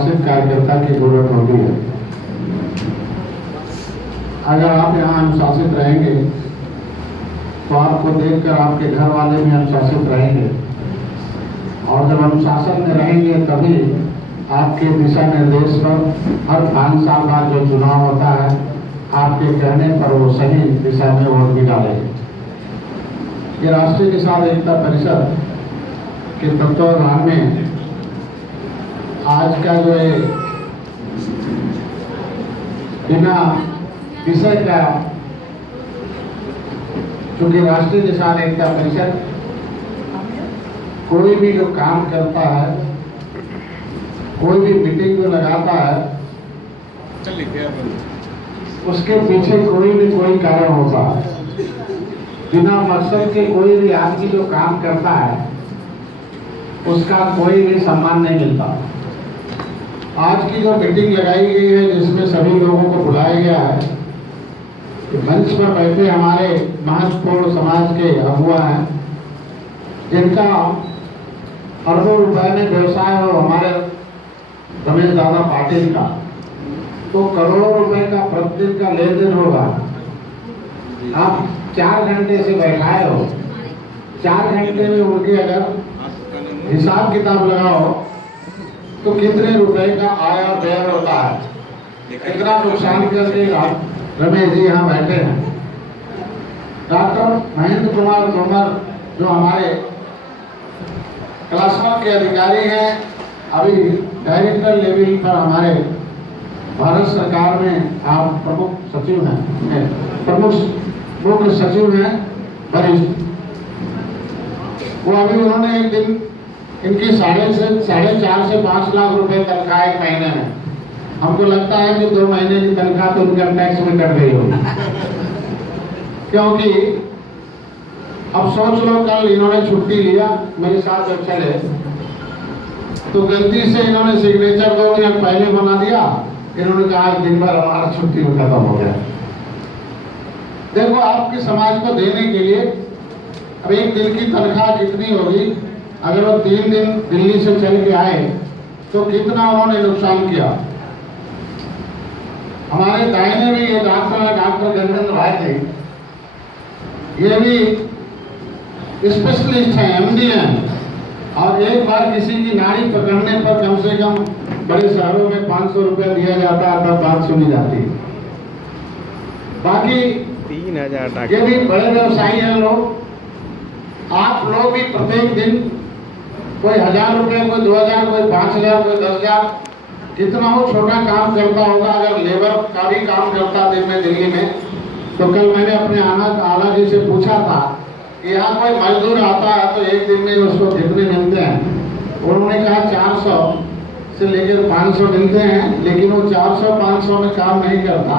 अनुशासित कार्यकर्ता की जरूरत होती है। अगर आप यहाँ अनुशासित रहेंगे तो आपको देखकर आपके घर वाले भी अनुशासित रहेंगे, और जब अनुशासन में रहेंगे तभी आपके दिशा निर्देश पर हर 5 साल बाद जो चुनाव होता है आपके कहने पर वो सही दिशा में वोट भी डालेंगे। ये राष्ट्रीय किसान एकता परिषद के तत्वावधान में आज का जो है बिना विषय का, क्योंकि राष्ट्रीय किसान एकता परिषद कोई भी जो काम करता है, कोई भी मीटिंग जो लगाता है, उसके पीछे कोई भी कोई कारण होता है। बिना मकसद के कोई भी आदमी जो काम करता है उसका कोई भी सम्मान नहीं मिलता। आज की जो मीटिंग लगाई गई है जिसमें सभी लोगों को बुलाया गया है, मंच पर बैठे हमारे महत्वपूर्ण समाज के अगुआ हैं जिनका अरबों रुपए में व्यवसाय हो, हमारे रमेश दादा पाटिल का तो करोड़ों रुपए का प्रतिदिन का लेन देन होगा। आप 4 घंटे से बैठाए हो, 4 घंटे में उनके अगर हिसाब किताब लगाओ तो कितने रुपए का आय और व्यय होता है, कितना नुकसान कर देगा। रमेश जी यहाँ बैठे हैं, डॉक्टर महेंद्र कुमार तोमर जो हमारे क्लास के अधिकारी हैं, अभी डायरेक्टर लेवल पर हमारे भारत सरकार में आप प्रमुख सचिव हैं, प्रमुख मुख्य सचिव हैं वरिष्ठ। वो अभी उन्होंने एक दिन इनकी 4.5 से 5 लाख रुपए तनख्वाह एक महीने में, हमको लगता है कि 2 महीने की तनख्वाह तो इनकम टैक्स में कट गई होगी। क्योंकि अब सोच लो, कल इन्होंने छुट्टी लिया मेरे साथ जब चले तो गलती से इन्होंने सिग्नेचर 2 मिनट पहले बना दिया। इन्होंने कहा दिन भर हमारा छुट्टी में खत्म हो गया। देखो, आपके समाज को देने के लिए अब एक दिन की तनख्वाह कितनी होगी, अगर वो 3 दिन दिल्ली से चल के आए तो कितना उन्होंने नुकसान किया। हमारे दाहिने भी ये डॉक्टर गजेंद्र भाई थे, ये भी स्पेशलिस्ट हैं, एमडी हैं, और एक बार किसी की नाड़ी पकड़ने पर कम से कम बड़े शहरों में 500 रुपया दिया जाता है, तब बात सुनी जाती। बाकी 3000 ये भी बड़े व्यवसायी हैं लोग। आप लोग भी प्रत्येक दिन कोई 1000 रुपये, कोई 2000, कोई 5000, कोई 10,000, कितना हो छोटा काम करता होगा। अगर लेबर का भी काम करता दिन में दिल्ली में, तो कल मैंने अपने आला जी से पूछा था कि यहाँ कोई मजदूर आता है तो एक दिन में उसको कितने मिलते हैं। उन्होंने कहा 400 से लेकर 500 मिलते हैं, लेकिन वो 400-500 में काम नहीं करता।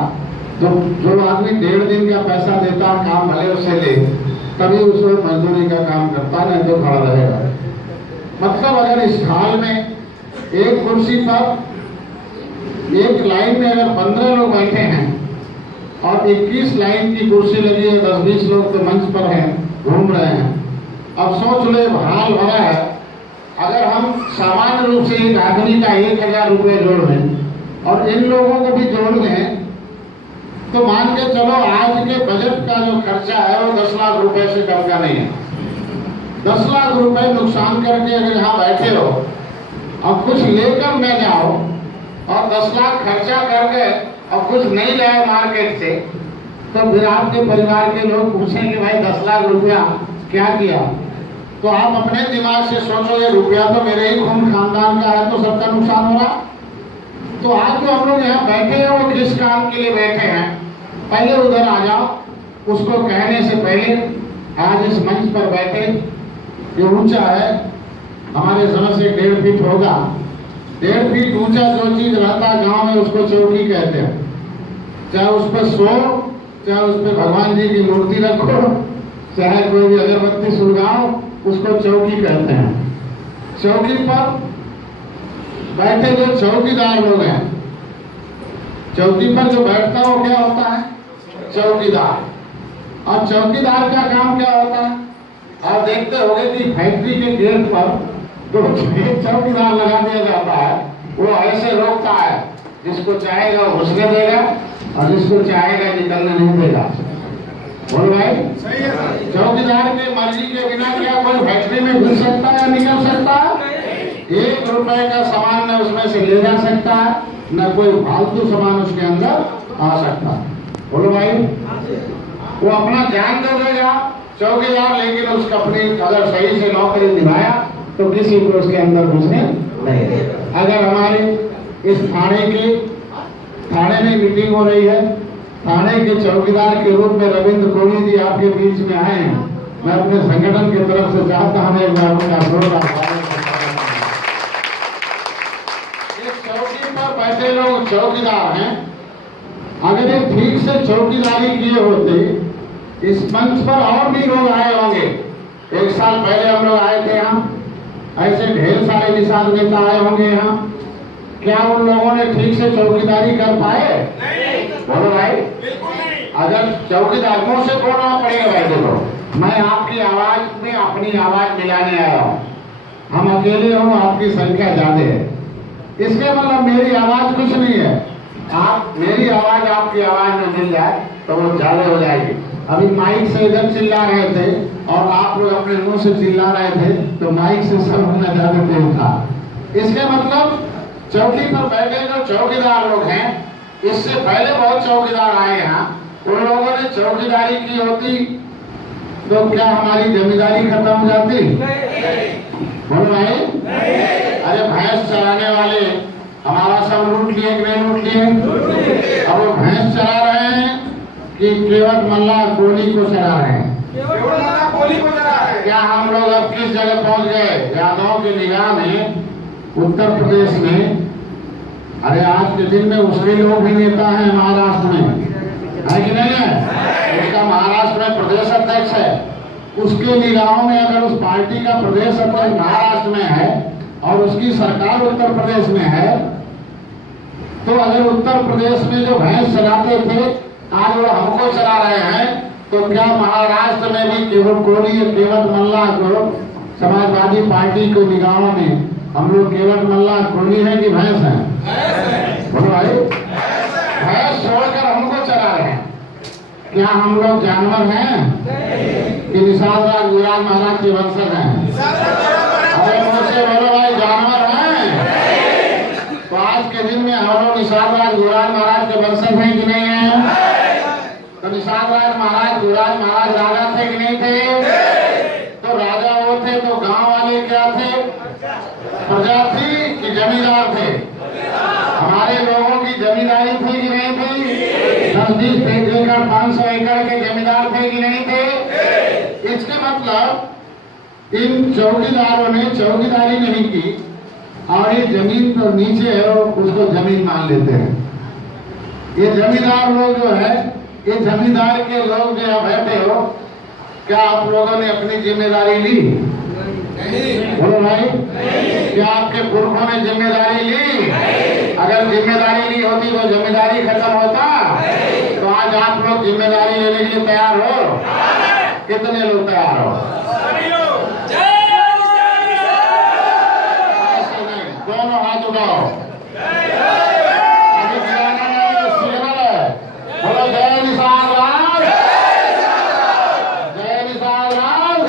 तो जो आदमी 1.5 दिन का पैसा देता काम भले उससे ले, तभी उसको मजदूरी का काम करता, नहीं तो खड़ा रहेगा। मतलब अगर इस हाल में एक कुर्सी पर एक लाइन में अगर 15 लोग बैठे हैं और 21 लाइन की कुर्सी लगी है, 10-20 लोग तो मंच पर हैं, घूम रहे हैं। अब सोच लो हाल भरा है। अगर हम सामान्य रूप से एक आदमी का 1000 रुपये जोड़ दें और इन लोगों को भी जोड़ दें तो मान के चलो आज के बजट का जो खर्चा है वो 10 लाख रुपए से कम का नहीं है। 10 लाख रुपए नुकसान करके अगर यहाँ बैठे हो और कुछ लेकर न जाओ और 10 लाख खर्चा करके और कुछ नहीं लाए मार्केट से, तो फिर आपके परिवार के लोग पूछेंगे भाई 10 लाख रुपया क्या किया। तो आप अपने दिमाग से सोचो, ये रुपया तो मेरे ही खून खानदान का है, तो सबका नुकसान हो रहा। तो आज जो हम लोग यहाँ बैठे हैं वो किस काम के लिए बैठे हैं, पहले उधर आ जाओ। उसको कहने से पहले आज इस मंच पर बैठे, ये ऊंचा है, हमारे समझ से 1.5 फीट होगा। 1.5 फीट ऊंचा जो चीज रहता गांव में उसको चौकी कहते हैं। चाहे उस पर सो, चाहे उस पर भगवान जी की मूर्ति रखो, चाहे कोई भी अगरबत्ती सुलगाओ, उसको चौकी कहते हैं। चौकी पर बैठे जो चौकीदार लोग हैं, चौकी पर जो बैठता है वो क्या होता है? चौकीदार। और चौकीदार का काम क्या होता है? आप देखते होंगे कि फैक्ट्री के गेट पर तो एक चौकीदार लगा दिया जाता है, वो ऐसे रोकता है, जिसको चाहेगा घुसने देगा और जिसको चाहेगा निकलने नहीं देगा। बोलो भाई, सही है। चौकीदार के मर्जी के बिना क्या कोई फैक्ट्री में घुस सकता है या निकल सकता है? 1 रुपए का सामान न उसमें से ले जा सकता है, न कोई फालतू सामान उसके अंदर आ सकता है। बोलो भाई, वो अपना जान दे देगा चौकीदार, लेकिन उस कंपनी अगर सही से नौकरी निभाया तो किसी को उसके अंदर घुसने नहीं देगा। अगर हमारे इस थाने में मीटिंग हो रही है, थाने के चौकीदार के रूप में रविंद्र कोहली जी आपके बीच में आए हैं, मैं अपने संगठन की तरफ से चाहता हूं एक बार उनका जोरदार इस चौकी पर बैठे लोग चौकीदार हैं। अगर ये ठीक से चौकीदारी किए होते, इस मंच पर और भी लोग आए होंगे। 1 साल पहले हम लोग आए थे यहाँ, ऐसे ढेर सारे निषाद नेता आए होंगे यहाँ। क्या उन लोगों ने ठीक से चौकीदारी कर पाए? बोलो भाई, अगर चौकीदार मुंह से बोलना पड़ेगा भाई। देखो, मैं आपकी आवाज में अपनी आवाज मिलाने आया हूँ। हम अकेले हूँ, आपकी संख्या ज्यादा है, इसके मतलब मेरी आवाज कुछ नहीं है। आप मेरी आवाज आपकी आवाज में मिल जाए तो वो ज्यादा हो जाएगी। अभी माइक से इधर चिल्ला रहे थे और आप लोग अपने मुंह से चिल्ला रहे थे, तो माइक से सब होना ज्यादा तेज था। इसके मतलब चौकी पर बैठे जो चौकीदार लोग हैं, इससे पहले बहुत चौकीदार आए यहाँ, उन लोगों ने चौकीदारी की होती तो क्या हमारी जमींदारी खत्म हो जाती? बोलो भाई, अरे भैंस चराने वाले हमारा सब लूट लिए कि नहीं लूट लिए? अब वो भैंस चरा रहे हैं कि केवट मल्ला कोहली को चरा रहे हैं? क्या हम लोग अब किस जगह पहुंच गए? यादव के निगाह में उत्तर प्रदेश में, अरे आज के दिन में उसके लोग भी नेता हैं महाराष्ट्र में, है कि नहीं है? उसका महाराष्ट्र में प्रदेश अध्यक्ष है। उसके निगाहों में अगर उस पार्टी का प्रदेश अध्यक्ष महाराष्ट्र में है और उसकी सरकार उत्तर प्रदेश में है, तो अगर उत्तर प्रदेश में जो भैंस चराते थे आज वो हमको चला रहे हैं, तो क्या महाराष्ट्र में भी केवट कोहली या केवट मल्ला को समाजवादी पार्टी को निगाहों में हम लोग केवट मल्ला कोहली है कि भैंस है? बोलो भाई, भैंस छोड़कर हमको चला रहे हैं। क्या हम लोग जानवर हैं कि निषाद राज गुजरात महाराज के वंशज हैं? अरे मुझसे बोलो भाई, जानवर हैं? तो आज के दिन में हम लोग निषाद राज गुजरात महाराज के वंशज हैं कि नहीं है? तो निषाद राज महाराज गुजरात महाराज राजा थे कि नहीं थे? तो राजा वो थे तो गांव वाले क्या थे? प्रजा थी कि जमींदार थे? हमारे लोगों की जमींदारी थी कि नहीं थी? 10-20 एकड़ 500 एकड़ के जमींदार थे कि नहीं थे? इसके मतलब इन चौकीदारों ने चौकीदारी नहीं की और ये जमीन तो नीचे है और उसको जमीन मान लेते हैं। ये जमींदार लोग जो है, ये जमींदार के लोग जो यहाँ बैठे हो, क्या आप लोगों ने अपनी जिम्मेदारी ली? बोलो भाई, क्या आपके पुरखों ने जिम्मेदारी ली? अगर जिम्मेदारी ली होती तो जिम्मेदारी खत्म होता? तो आज आप लोग जिम्मेदारी लेने के लिए तैयार हो? कितने लोग तैयार हो? दोनों हाथ उठाओ। अभी गिराना नहीं, सिग्नल है। बोलो जय निषाद राज, जय निषाद राज।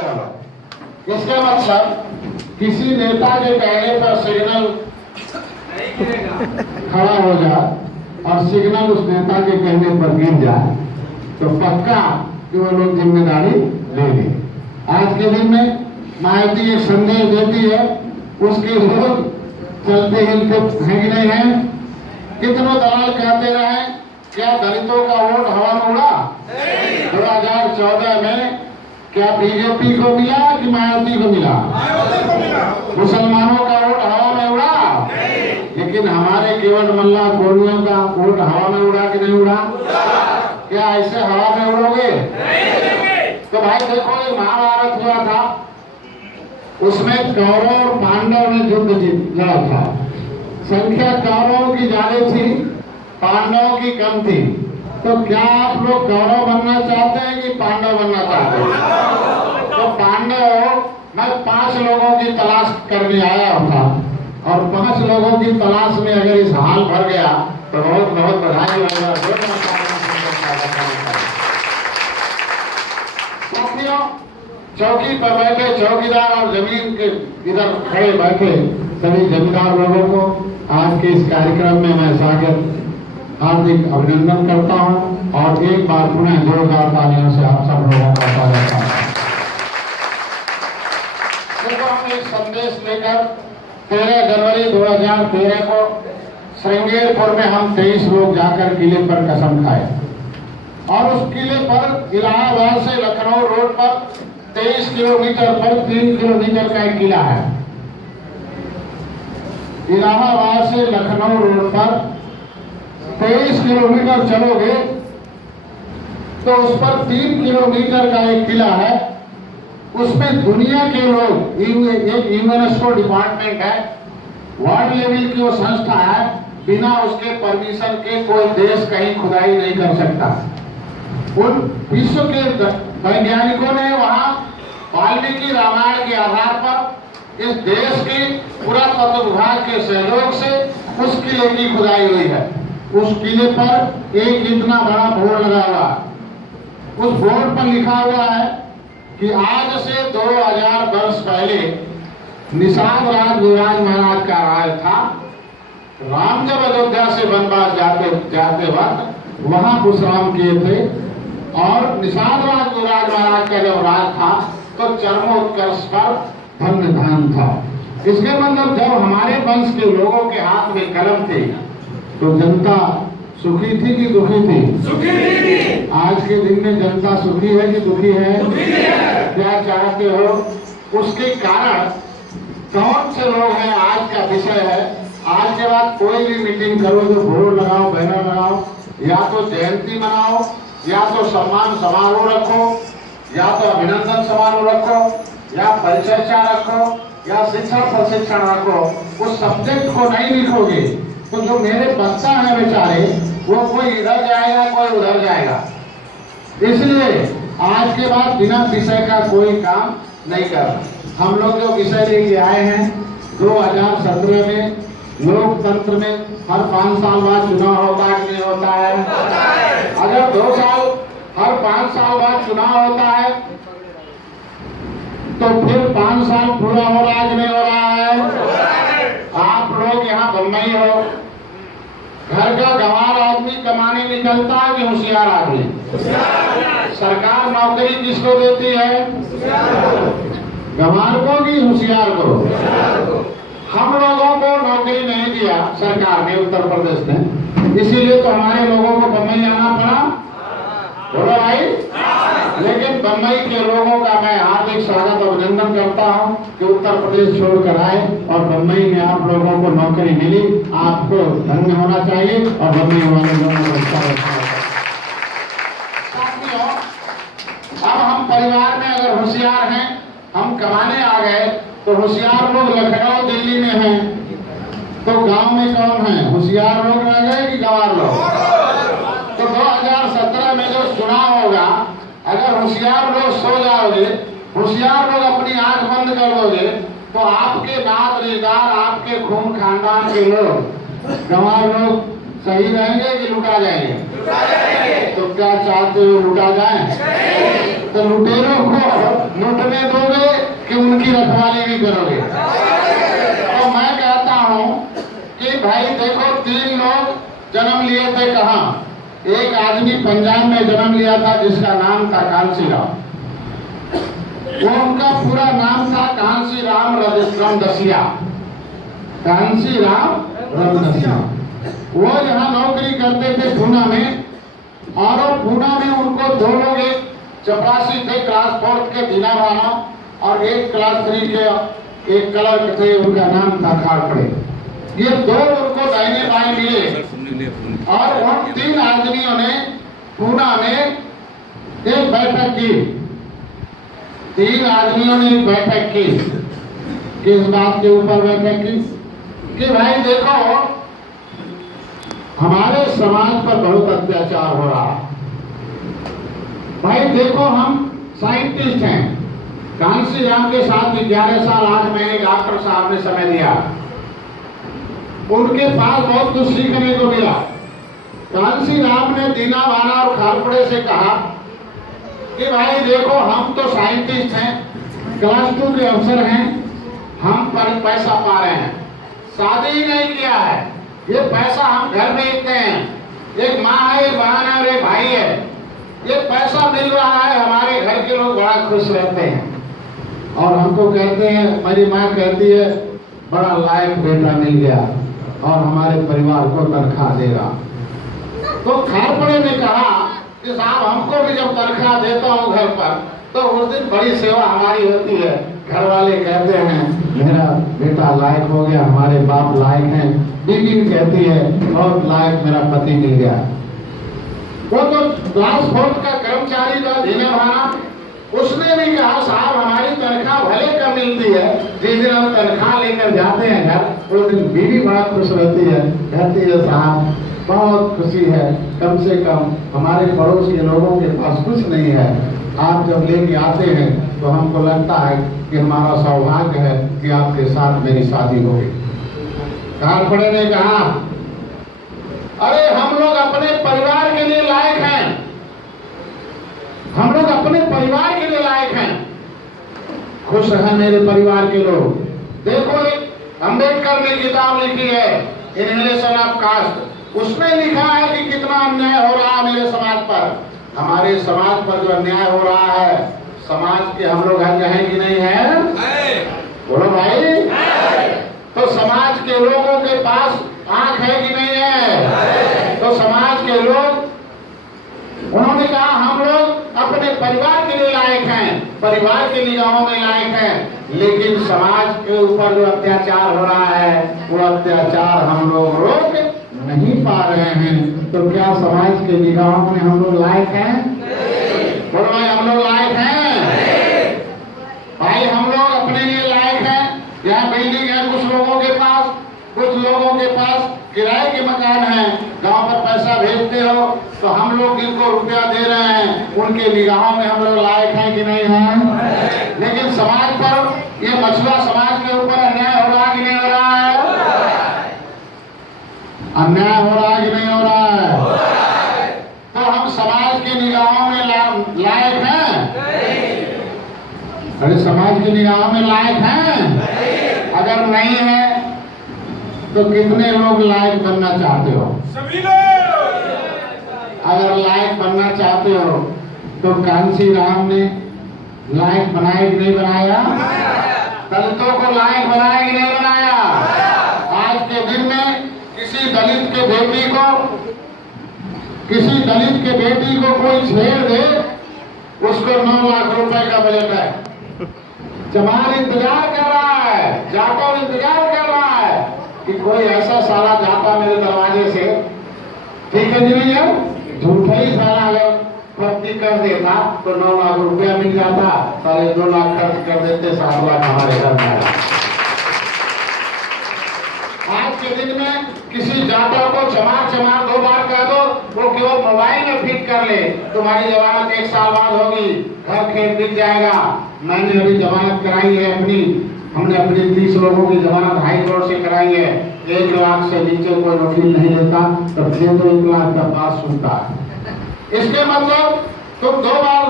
चलो, इसका मतलब किसी नेता के कहने पर सिग्नल खड़ा हो जाए और सिग्नल उस नेता के कहने पर गिर जाए तो पक्का कि वो लोग जिम्मेदारी लेंगे। आज के दिन में मायावती एक संदेश देती है, उसके लोग चलते हिलते हैं कि नहीं है? कितनों दलाल कहते रहे, क्या दलितों का वोट हवा में उड़ा? 2014 में क्या बीजेपी को मिला कि मायावती को मिला? मुसलमानों का वोट हवा में उड़ा, लेकिन हमारे केवट मल्ला कोहलियों का वोट हवा में उड़ा कि नहीं उड़ा? क्या ऐसे हवा में उड़ोगे? तो भाई देखो, ये महाभारत हुआ था, उसमें कौरव और पांडव ने युद्ध लड़ा था। संख्या कौरवों की ज्यादा थी, पांडवों की कम थी। तो क्या आप लोग कौरव बनना चाहते हैं कि पांडव बनना चाहते हैं? तो पांडव मैं 5 लोगों की तलाश करने आया था और 5 लोगों की तलाश में अगर इस हाल भर गया तो बहुत बहुत बधाई होगा। साथियों, चौकी पर बैठे चौकीदार और जमीन के इधर खड़े बैठे सभी जमींदार लोगों को आज के इस कार्यक्रम में मैं स्वागत हार्दिक अभिनंदन करता हूं और एक बार पुनः जोरदार तालियों से आप सब लोगों का स्वागत करता हूं। देखो, हम एक संदेश लेकर 13 जनवरी 2013 को श्रृंगेरपुर में हम 23 लोग जाकर किले पर कसम खाए और उस किले पर इलाहाबाद से लखनऊ रोड पर 23 किलोमीटर पर 3 किलोमीटर का एक किला है। इलाहाबाद से लखनऊ रोड पर 23 किलोमीटर चलोगे तो उस पर 3 किलोमीटर का एक किला है। उसमें दुनिया के लोग, एक यूनेस्को डिपार्टमेंट है, वर्ल्ड लेवल की वो संस्था है, बिना उसके परमिशन के कोई देश कहीं खुदाई नहीं कर सकता। उन विश्व के वैज्ञानिकों ने वहां वाल्मीकि रामायण के आधार पर इस देश के पुरातत्व विभाग के सहयोग से उस किले की खुदाई हुई है। उस किले पर एक इतना बड़ा बोर्ड लगा हुआ, उस बोर्ड पर लिखा हुआ है कि आज से 2000 वर्ष पहले निषाद राज युवराज महाराज का राज था। राम जब अयोध्या से वनवास जाते वक्त वहां विश्राम किए थे और निषाद राज युवराज महाराज का जब राज था तो चरमोत्कर्ष पर धन्य धान था। इसके मतलब जब हमारे वंश के लोगों के हाथ में कलम थे तो जनता सुखी थी कि दुखी थी? सुखी थी। आज के दिन में जनता सुखी है कि दुखी है? क्या चाहते हो? उसके कारण कौन से लोग हैं आज का विषय है। आज के बाद कोई भी मीटिंग करो तो बोर्ड लगाओ, बैनर लगाओ, या तो जयंती मनाओ, या तो सम्मान समारोह रखो, या तो अभिनंदन समारोह रखो, या परिचर्चा रखो, या शिक्षण प्रशिक्षण रखो। उस सब्जेक्ट को नहीं लिखोगे तो जो मेरे बच्चा है बेचारे, वो कोई इधर जाएगा, कोई उधर जाएगा। इसलिए आज के बाद बिना विषय का कोई काम नहीं करना। हम लोग जो विषय लेके आए हैं 2017 में लोकतंत्र में हर 5 साल बाद चुनाव होता है कि नहीं होता है? अगर 2 साल हर 5 साल बाद चुनाव होता है तो फिर 5 साल पूरा हो रहा है कि नहीं हो रहा है? आप लोग यहाँ बम्बई हो, घर का गंवार आदमी कमाने निकलता है कि होशियार आदमी? सरकार नौकरी किसको देती है? गंवार को कि होशियार को? हम लोगों को नौकरी नहीं दिया सरकार ने, उत्तर प्रदेश ने, इसीलिए तो हमारे लोगों को बम्बई आना पड़ा। बोलो भाई। लेकिन बम्बई के लोगों का मैं हार्दिक स्वागत और अभिनंदन करता हूं कि उत्तर प्रदेश छोड़कर आए और बम्बई में आप लोगों को नौकरी मिली। आपको धन्य होना चाहिए और बम्बई वाले लोगों को साथियों, अब हम परिवार में अगर होशियार हैं, हम कमाने आ गए तो होशियार लोग लखनऊ दिल्ली में हैं, तो गांव में कौन है? होशियार लोग रह गए कि गंवार लोग? तो 2017 में जो चुनाव होगा, अगर होशियार लोग सो जाओगे, होशियार लोग अपनी आंख बंद कर दोगे, तो आपके नात रिश्तेदार, आपके खून खानदान के लोग, गंवार लोग सही रहेंगे कि लुटा जाएंगे? तो क्या चाहते हो, लुटा जाए? तो लुटेरों को लुटने दोगे कि उनकी रखवाली भी करोगे? तो मैं कहता हूं कि भाई देखो, 3 लोग जन्म लिए थे कहाँ? एक आदमी पंजाब में जन्म लिया था जिसका नाम था कांसी राम। वो उनका पूरा नाम था कांसी राम रामदसिया। कांसी राम रामदसिया। वो यहाँ नौकरी करते थे पूना में, और वो पूना में उनको 2 लोग, एक चपरासी थे क्लास 4 के दीना राणा, और एक क्लास 3 के एक क्लर्क थे, उनका नाम था खाड़पड़े। ये 2 उनको दाहिने बाएं मिले और उन 3 आदमियों ने पूना में एक बैठक की। 3 आदमियों ने एक बैठक की। किस बात के ऊपर बैठक की? कि भाई देखो, हमारे समाज पर बहुत अत्याचार हो रहा है। भाई देखो, हम साइंटिस्ट हैं, कांसी राम के साथ 11 साल 8 महीने डॉक्टर साहब ने समय दिया। उनके पास बहुत कुछ सीखने को मिला। कांसी राम ने दीना भाना और खारपड़े से कहा कि भाई देखो, हम तो साइंटिस्ट हैं, क्लास 2 के अफसर हैं, हम पर पैसा पा रहे हैं, शादी ही नहीं किया है, ये पैसा हम घर में इतने हैं, एक माँ है, एक बहन है और एक भाई है, ये पैसा मिल रहा है, हमारे घर के लोग बड़ा खुश रहते हैं। और हमको कहते हैं, मेरी माँ कहती है बड़ा लायक बेटा मिल गया और हमारे परिवार को तनख्वाह देगा। तो खारपड़े ने कहा कि साहब, हमको भी जब तनख्वाह देता हूँ घर पर, तो उस दिन बड़ी सेवा हमारी होती है। घर वाले कहते हैं मेरा बेटा लायक हो गया, हमारे बाप लायक हैं, बीवी भी कहती है बहुत लायक मेरा पति मिल गया। वो तो क्लास 4 का कर्मचारी था दीना भाना, उसने भी कहा साहब, हमारी तनख्वाह भले कम मिलती है, जिस दिन हम तनख्वाह लेकर जाते हैं घर, उस दिन बीवी बड़ा खुश रहती है, कहती है साहब बहुत खुशी है, कम से कम हमारे पड़ोस के लोगों के पास कुछ नहीं है, आप जब लेके आते हैं तो हमको लगता है कि हमारा सौभाग्य है कि आपके साथ मेरी शादी हो गई। खारपड़े ने कहा अरे हम लोग अपने परिवार के लिए लायक हैं, हम लोग अपने परिवार के लिए लायक हैं, खुश हैं मेरे परिवार के लोग। देखो, एक अंबेडकर ने किताब लिखी है इनहेलेशन ऑफ कास्ट, उसमें लिखा है कि कितना अन्याय हो रहा है मेरे समाज पर। हमारे समाज पर जो अन्याय हो रहा है, समाज के हम लोग अंग हैं कि नहीं है? बोलो भाई। तो समाज के लोगों के पास आंख है कि नहीं है? तो समाज के लोग, उन्होंने कहा हम लोग अपने परिवार के लिए लायक हैं, परिवार की निगाहों में लायक हैं, लेकिन समाज के ऊपर जो अत्याचार हो रहा है, वो अत्याचार हम लोग रोक नहीं पा रहे हैं। तो क्या समाज के निगाहों में हम लोग लायक हैं? बोलो भाई, हम लोग लायक हैं? भाई हम लोग अपने लिए लायक हैं। यहाँ बिल्डिंग है कुछ लोगों के पास, कुछ लोगों के पास किराए के मकान हैं, गांव पर पैसा भेजते हो तो हम लोग जिनको रुपया दे रहे हैं उनके निगाहों में हम लोग लायक हैं कि नहीं हैं? लेकिन समाज पर, ये मछुआ समाज के ऊपर अन्याय हो रहा कि नहीं हो रहा है? अन्याय हो रहा है कि नहीं हो रहा है? तो हम समाज की निगाहों में लायक हैं? अरे समाज की निगाहों में लायक हैं? अगर नहीं है तो कितने लोग लायक बनना चाहते हो? सभी लोग। अगर लायक बनना चाहते हो तो कांसी राम ने लायक बनाया कि नहीं बनाया? दलितों को लायक बनाया कि नहीं बनाया? आज के दिन में किसी दलित के बेटी को कोई छेड़ दे, उसको 9 लाख रुपए का बजट है। जमाल इंतजार कर रहा है, जाटव इंतजार कर रहा है कि कोई ऐसा साला जाता मेरे दरवाजे से, ठीक है जी, नहीं है झूठा ही साला अगर भर्ती कर देता तो 9 लाख रुपया मिल जाता, साले 2 लाख खर्च कर देते, 7 लाख हमारे घर में आया। आज के दिन में किसी जाटव को चमार 2 बार कह दो, वो केवल मोबाइल में फिट कर ले, तुम्हारी जमानत 1 साल बाद होगी, घर खेत बिक जाएगा। मैंने अभी जमानत कराई है अपनी, हमने अपने 30 लोगों की जमानत हाई कोर्ट से कराई है। 1 लाख से नीचे कोई वकील नहीं लेता, तो फिर तो 1 लाख का पास सुनता है। इसके मतलब तुम 2 बार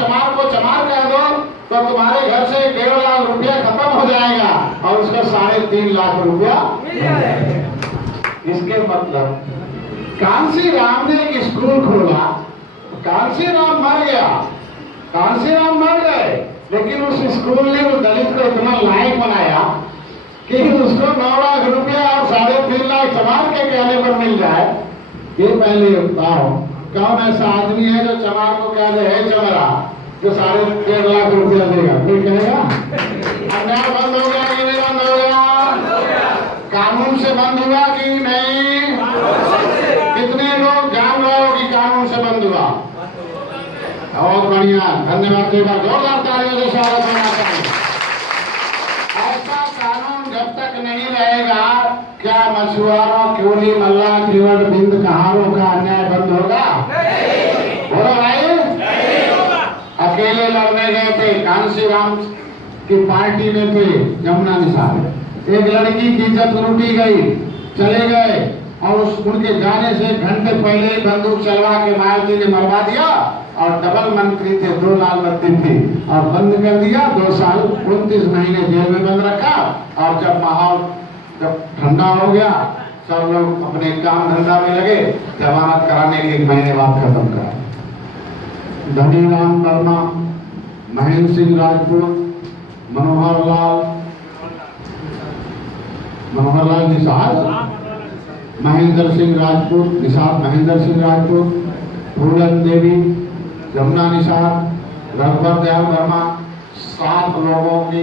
चमार को चमार कह दो तो तुम्हारे घर से 1.5 लाख रुपया खत्म हो जाएगा और उसका 3.5 लाख रुपया मिल जाएगा। इसके मतलब कांसी राम ने एक स्कूल खोला, कांसी राम मर गया, कांसी राम मर गए, लेकिन उस स्कूल ने उस दलित को इतना लायक बनाया कि उसको 9 लाख रुपया और 3.5 लाख चमार के कहने पर मिल जाए। ये पहले बताओ, कौन ऐसा आदमी है जो चमार को कह दे है चमरा, जो 3.5 लाख रुपया देगा? कोई कहेगा? अन्याय बंद हो गया कि नहीं बंद हो गया? कानून से बंद हुआ कि नहीं? कितने लोग जान रहे हो कि कानून से बंद हुआ? बहुत बढ़िया, धन्यवाद। एक बार जोरदार तालियों से स्वागत करना चाहिए। ऐसा कानून जब तक नहीं रहेगा, क्या मछुआरों, क्योली, मल्ला, त्रिवट, बिंद, कहारों का अन्याय बंद होगा? बोलो भाई। अकेले करने गए थे, कांशीराम की पार्टी में थे जमुना निसार। एक लड़की की इज्जत लूटी गई, चले गए और उनके जाने से घंटे पहले ही बंदूक चलवा के मायावती ने मरवा दिया और डबल मंत्री थे, 2 लाल बत्ती थी और बंद कर दिया। 2 साल 29 महीने जेल में बंद रखा और जब माहौल जब ठंडा हो गया, सब लोग अपने काम धंधा में लगे, जमानत कराने के 1 महीने बाद खत्म करा। धनीराम वर्मा, महेंद्र सिंह राजपूत, मनोहर लाल निषाद, महेंद्र सिंह राजपूत, निषाद महेंद्र सिंह राजपूत, फूलन देवी, जमुना निषाद, रघुवर दयाल वर्मा, 7 लोगों की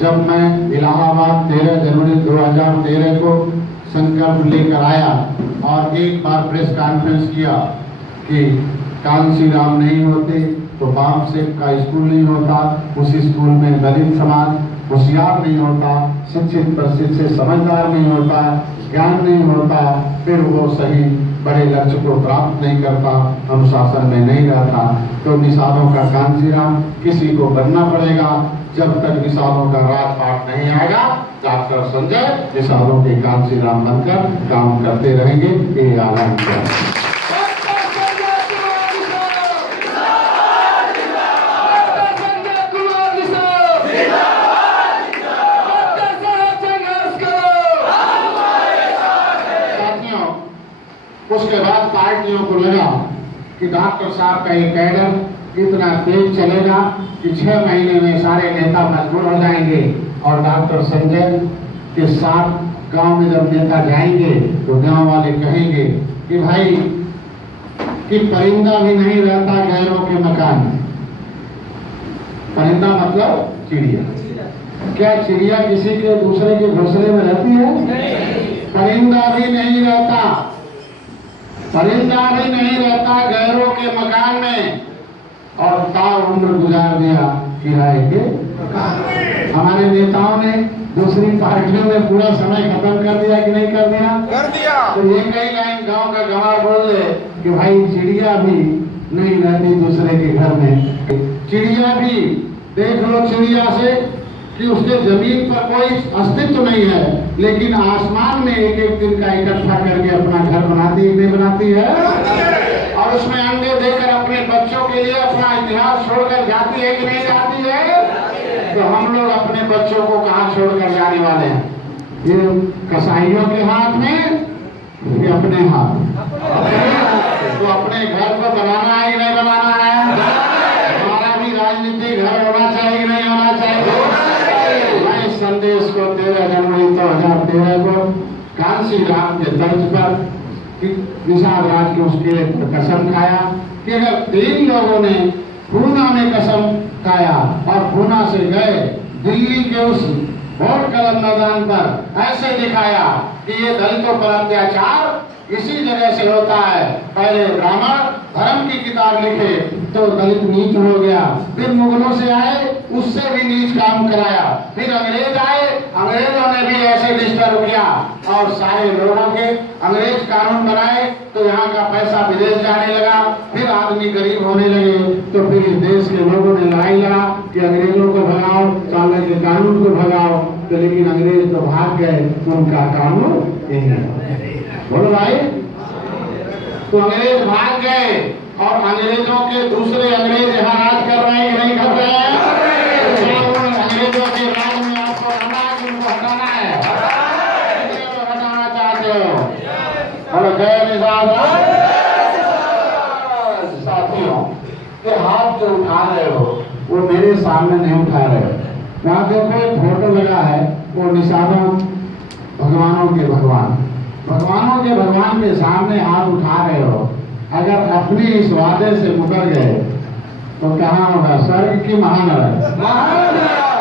जब मैं इलाहाबाद 13 जनवरी 2013 को संकल्प लेकर आया और एक बार प्रेस कॉन्फ्रेंस किया कि कांशीराम नहीं होते तो बाप से का स्कूल नहीं होता, उस स्कूल में दलित समाज होशियार नहीं होता, शिक्षित प्रशिक्षित समझदार नहीं होता, ज्ञान नहीं होता, फिर वो सही बड़े लक्ष्य को प्राप्त नहीं करता, अनुशासन में नहीं रहता। तो निषादों का कांशीराम किसी को बनना पड़ेगा। जब तक निषादों का राजपाट नहीं आएगा, डॉक्टर संजय निषादों के कांशीराम बनकर काम करते रहेंगे। ये ऐलान किया। उसके बाद पार्टियों को लगा कि डॉक्टर साहब का ये कैडर इतना तेज चलेगा कि 6 महीने में सारे नेता मजबूर हो जाएंगे और डॉक्टर संजय के साथ गांव में जब नेता जाएंगे तो गांव वाले कहेंगे कि भाई कि परिंदा भी नहीं रहता गैरों के मकान में। परिंदा मतलब चिड़िया। क्या चिड़िया किसी के दूसरे के घोंसले में रहती है? परिंदा भी नहीं रहता, परिंदा भी नहीं रहता गैरों के मकान में और ताउम्र गुजार दिया किराए के मकान में। हमारे नेताओं ने दूसरी पार्टियों में पूरा समय खत्म कर दिया कि नहीं कर दिया? कर दिया। तो ये कई लाइन गांव का गंवार बोल दे कि भाई चिड़िया भी नहीं रहती दूसरे के घर में। चिड़िया भी देख लो चिड़िया से कि उसके जमीन पर कोई अस्तित्व नहीं है, लेकिन आसमान में एक एक दिन का इकट्ठा करके अपना घर बनाती है, नहीं बनाती है? और उसमें अंडे देकर अपने बच्चों के लिए अपना इतिहास छोड़कर जाती है कि नहीं जाती है? तो हम लोग अपने बच्चों को कहाँ छोड़कर जाने वाले हैं? ये कसाईयों के हाथ में, ये अपने हाथ। तो अपने घर को बनाना है कि नहीं बनाना है? हमारा भी राजनीतिक घर होना चाहिए कि नहीं होना चाहिए? संदेश को 13 जनवरी 2013 को कांशीराम के तर्ज पर निषाद राज के उसके कसम खाया कि अगर 3 लोगों ने पूना में कसम खाया और पूना से गए दिल्ली के उस वोट कलम मैदान पर ऐसे दिखाया कि ये दलितों पर अत्याचार इसी जगह से होता है। पहले ब्राह्मण धर्म की किताब लिखे तो दलित नीच हो गया, फिर मुगलों से आए उससे भी नीच काम कराया, फिर अंग्रेज आए, अंग्रेजों ने भी ऐसे डिस्टर्ब किया और सारे लोगों के अंग्रेज कानून बनाए तो यहाँ का पैसा विदेश जाने लगा, फिर आदमी गरीब होने लगे। तो फिर इस देश के लोगों ने लड़ाई लड़ा कि अंग्रेजों को भगाओ, चावल के कानून को भगाओ। तो लेकिन अंग्रेज तो भाग गए, उनका कानून यही है। बोलो भाई, तो अंग्रेज भाग गए और अंग्रेजों के दूसरे अंग्रेज यहाँ राज कर रहे हैं कि नहीं कर रहे हैं? अंग्रेजों के राज में आपको रहना है कि उनको हटाना है? हटाना चाहते हो? बोलो जय निषाद। साथियों, ये हाथ जो उठा रहे हो वो मेरे सामने नहीं उठा रहे हो। वहाँ देखो एक फोटो लगा है, वो निषादों भगवानों के भगवान, भगवानों के भगवान के सामने हाथ उठा रहे हो। अगर अपने इस वादे से मुकर गए तो कहाँ होगा? स्वर्ग की महानरक?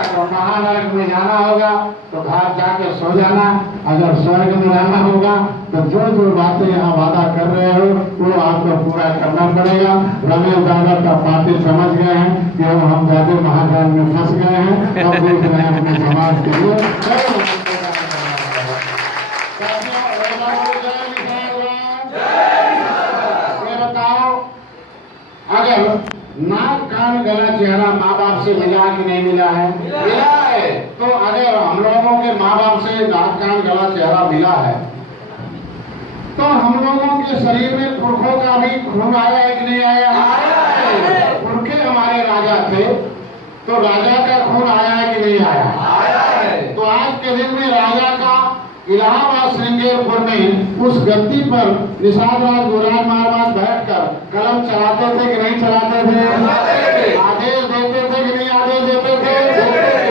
तो महानरक में जाना होगा तो घर जाकर सो जाना। अगर स्वर्ग में रहना होगा तो जो जो बातें यहाँ वादा कर रहे हो वो आपको पूरा करना पड़ेगा। रमेश दादा का पार्टी समझ गए हैं कि हम ज्यादा महाजाल में फंस गए हैं, अब देख रहे हैं अपने समाज के लिए। अगर नाक कान गला चेहरा माँ बाप से मिला कि नहीं मिला है? मिला है। तो अगर हम लोगों के माँ बाप से नाक कान गला चेहरा मिला है तो हम लोगों के शरीर में पुरखों का भी खून आया है कि नहीं आया? आया है। पुरखे हमारे राजा थे तो राजा का खून आया है कि नहीं आया? आया है। तो आज के दिन में राजा का इलाहाबाद श्रृंगेरपुर में उस गद्दी पर निषाद राज गुरान महाराज बैठकर कलम चलाते थे कि नहीं चलाते थे? आदेश देते थे कि नहीं आदेश देते थे?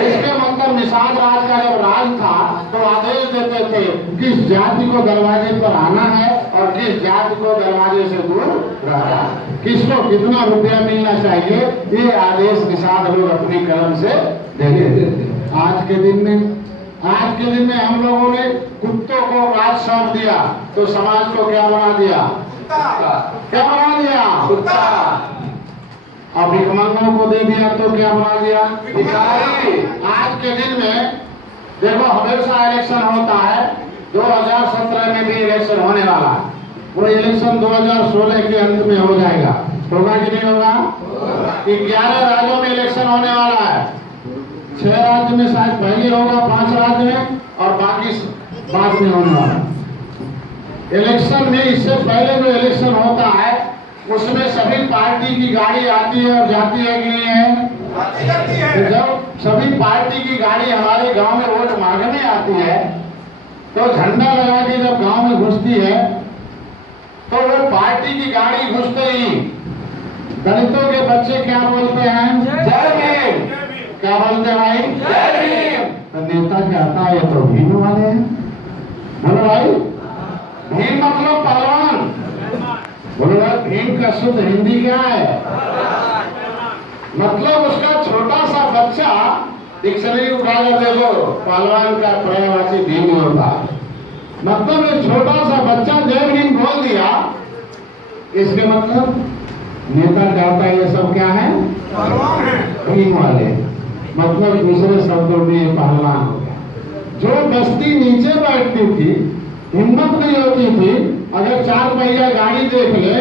इसके मतलब निषाद राज का जब राज था तो आदेश देते थे किस जाति को दरवाजे पर आना है और किस जाति को दरवाजे से दूर रहना, किसको कितना रुपया मिलना चाहिए, ये आदेश निषाद लोग अपनी कलम से देते थे। आज के दिन में हम लोगों ने कुत्तों को राज सौंप दिया तो समाज को क्या बना दिया? क्या बना दिया? कुत्ता। और भिखमंगों को दे दिया तो क्या बना दिया? भिखारी। आज के दिन में देखो हमेशा इलेक्शन होता है, 2017 में भी इलेक्शन होने वाला है, वो इलेक्शन 2016 के अंत में हो जाएगा, होगा कि नहीं होगा? 11 राज्यों में इलेक्शन होने वाला है, 6 राज्य में शायद पहले होगा, 5 राज्य में और बाकी बाद में होने वाला। इलेक्शन में इससे पहले जो इलेक्शन होता है उसमें सभी पार्टी की गाड़ी आती है और जाती है कि नहीं है? जाती है। तो जब सभी पार्टी की गाड़ी हमारे गांव में वोट मांगने आती है तो झंडा लगा के जब गांव में घुसती है तो वो पार्टी की गाड़ी घुसते ही दलितों के बच्चे क्या बोलते हैं? जय भीम। क्या बोलते हैं भाई? जय भीम। तो नेता कहता है ये तो भीम वाले हैं। बोलो भाई, भीम मतलब पहलवान। बोलो भाई, भीम का शुद्ध हिंदी क्या है? मतलब उसका छोटा सा बच्चा डिक्शनरी उठा कर देखो, पहलवान का पर्यायवाची भीम होता है। मतलब एक छोटा सा बच्चा जय भीम बोल दिया, इसके मतलब नेता कहता है ये सब क्या है? पहलवान है, भीम वाले। मतलब दूसरे शब्दों में ये पहलवान हो गया। जो बस्ती नीचे बैठती थी, हिम्मत नहीं होती थी, अगर 4 पहिया गाड़ी देख ले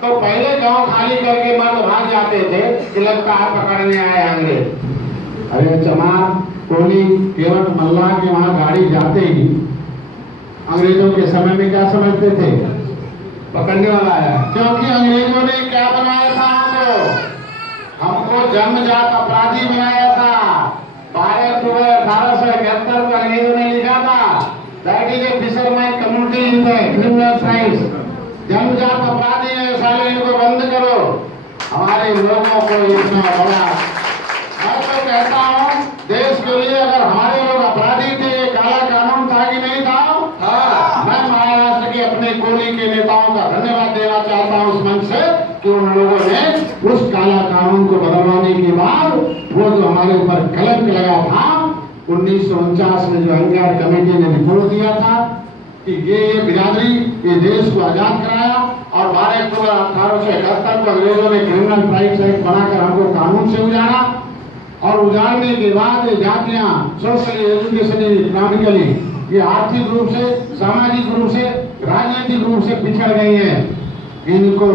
तो पहले गांव खाली करके मर्द भाग जाते थे कि लगता है पकड़ने आए अंग्रेज। अरे चमार, टोली, केवट, मल्ला के वहां गाड़ी जाते ही अंग्रेजों के समय में क्या समझते थे? पकड़ने वाला है। क्योंकि अंग्रेजों ने क्या बनाया था? हमको जन्मजात अपराधी बनाया था। 12 अक्टूबर 1871 को अंग्रेजों ने लिखा था, that is a fisherman community in the criminal rights. जन्मजात अपराधी है साले, इनको बंद करो। हमारे लोगों को इतना बड़ा, मैं तो कहता हूँ देश के लिए अगर हमारे लोग अपराधी थे, ये काला कानून था कि नहीं था? मैं महाराष्ट्र के अपने कोली के नेताओं का धन्यवाद देना चाहता हूँ उस मंच से कि उन लोगों ने उस काला कानून को बदलवाने के बाद वो जो हमारे ऊपर कलंक लगा था 1949 में जो अंगार कमेटी ने रिपोर्ट दिया था कि ये बिरादरी ये देश को आजाद कराया और 12 अक्टूबर 1871 को अंग्रेजों ने क्रिमिनल राइट्स एक्ट बनाकर हमको कानून से उजाड़ा और उजाड़ने के बाद ये जातियां सोशली, एजुकेशनली, इकोनॉमिकली, ये आर्थिक रूप से, सामाजिक रूप से, राजनीतिक रूप से पिछड़ गई हैं। इनको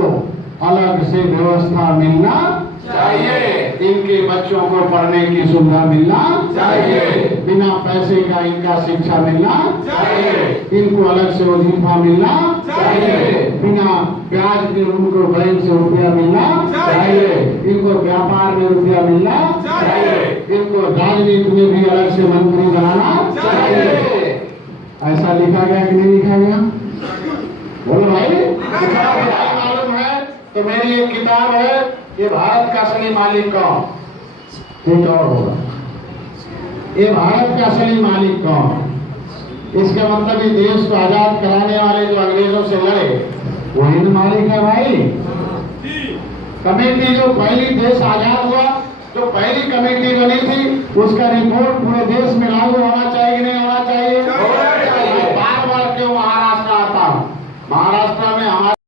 अलग से व्यवस्था मिलना चाहिए, इनके बच्चों को पढ़ने की सुविधा मिलना चाहिए, बिना पैसे का इनका शिक्षा मिलना चाहिए, इनको अलग से वजीफा मिलना चाहिए, बिना ब्याज के उनको बैंक से रुपया मिलना चाहिए, इनको व्यापार में रुपया मिलना चाहिए, इनको राजनीति में भी अलग से मंत्री बनाना चाहिए। ऐसा लिखा गया कि नहीं लिखा गया? बोलो भाई, मालूम है तो मेरी एक किताब है, ये भारत का असली मालिक कौन? कुछ और होगा। ये भारत का असली मालिक कौन? इसका मतलब ये देश को आजाद कराने वाले जो अंग्रेजों से लड़े वही तो मालिक है भाई। कमेटी जो पहली देश आजाद हुआ, जो पहली कमेटी बनी थी, उसका रिपोर्ट पूरे देश में लागू होना चाहिए कि नहीं होना चाहिए?